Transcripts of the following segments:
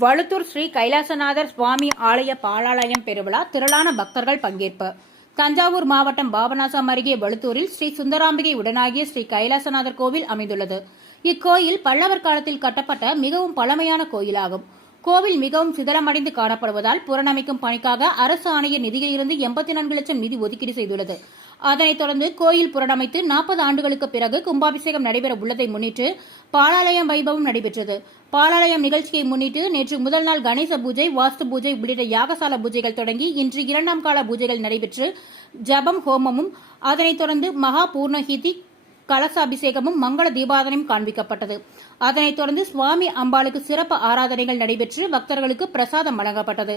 வழுத்தூர் ஸ்ரீ கைலாசநாதர் சுவாமி ஆலய பாலாலயம் பெருவிழா திரளான பக்தர்கள் பங்கேற்பு. தஞ்சாவூர் மாவட்டம் பாபநாசம் அருகே வழுத்தூரில் ஸ்ரீ சுந்தராம்பிகை உடனாகிய ஸ்ரீ கைலாசநாதர் கோவில் அமைந்துள்ளது. இக்கோயில் பல்லவர் காலத்தில் கட்டப்பட்ட மிகவும் பழமையான கோயிலாகும். கோவில் மிகவும் சிதலமடைந்து காணப்படுவதால் புனரமைக்கும் பணிக்காக அரசு ஆணைய நிதியில் இருந்து 84 லட்சம் நிதி ஒதுக்கீடு செய்துள்ளது. அதனைத் தொடர்ந்து கோயில் புனரமைத்து 40 ஆண்டுகளுக்கு பிறகு கும்பாபிஷேகம் நடைபெற உள்ளதை முன்னிட்டு பாலாலயம் வைபவம் நடைபெற்றது. பாலாலயம் நிகழ்ச்சியை முன்னிட்டு நேற்று முதல் நாள் கணேச பூஜை, வாஸ்து பூஜை உள்ளிட்ட யாகசால பூஜைகள் தொடங்கி இன்று 2ஆம் கால பூஜைகள் நடைபெற்று ஜபம், ஹோமமும் அதனைத் தொடர்ந்து மகா பூர்ணஹிதி கலசாபிஷேகமும் மங்கள தீபாராதனையும் காண்பிக்கப்பட்டது. அதனைத் தொடர்ந்து சுவாமி அம்பாளுக்கு சிறப்பு ஆராதனைகள் நடைபெற்று பக்தர்களுக்கு பிரசாதம் வழங்கப்பட்டது.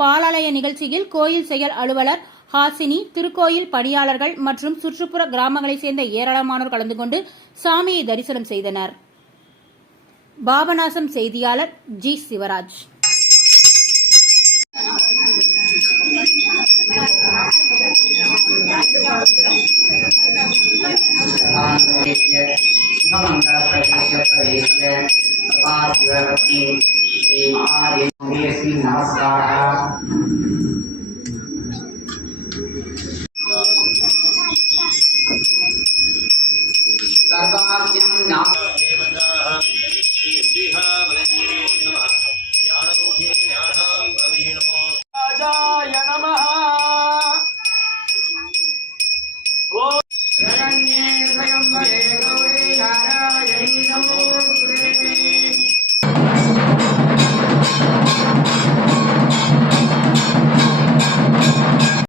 பாலாலய நிகழ்ச்சியில் கோயில் செயல் அலுவலர் ஹாசினி, திருக்கோயில் பணியாளர்கள் மற்றும் சுற்றுப்புற கிராமங்களைச் சேர்ந்த ஏராளமானோர் கலந்து கொண்டு சாமியை தரிசனம் செய்தனர். பாபநாசம் செய்தியாளர் ஜி. சிவராஜ். नमस्कार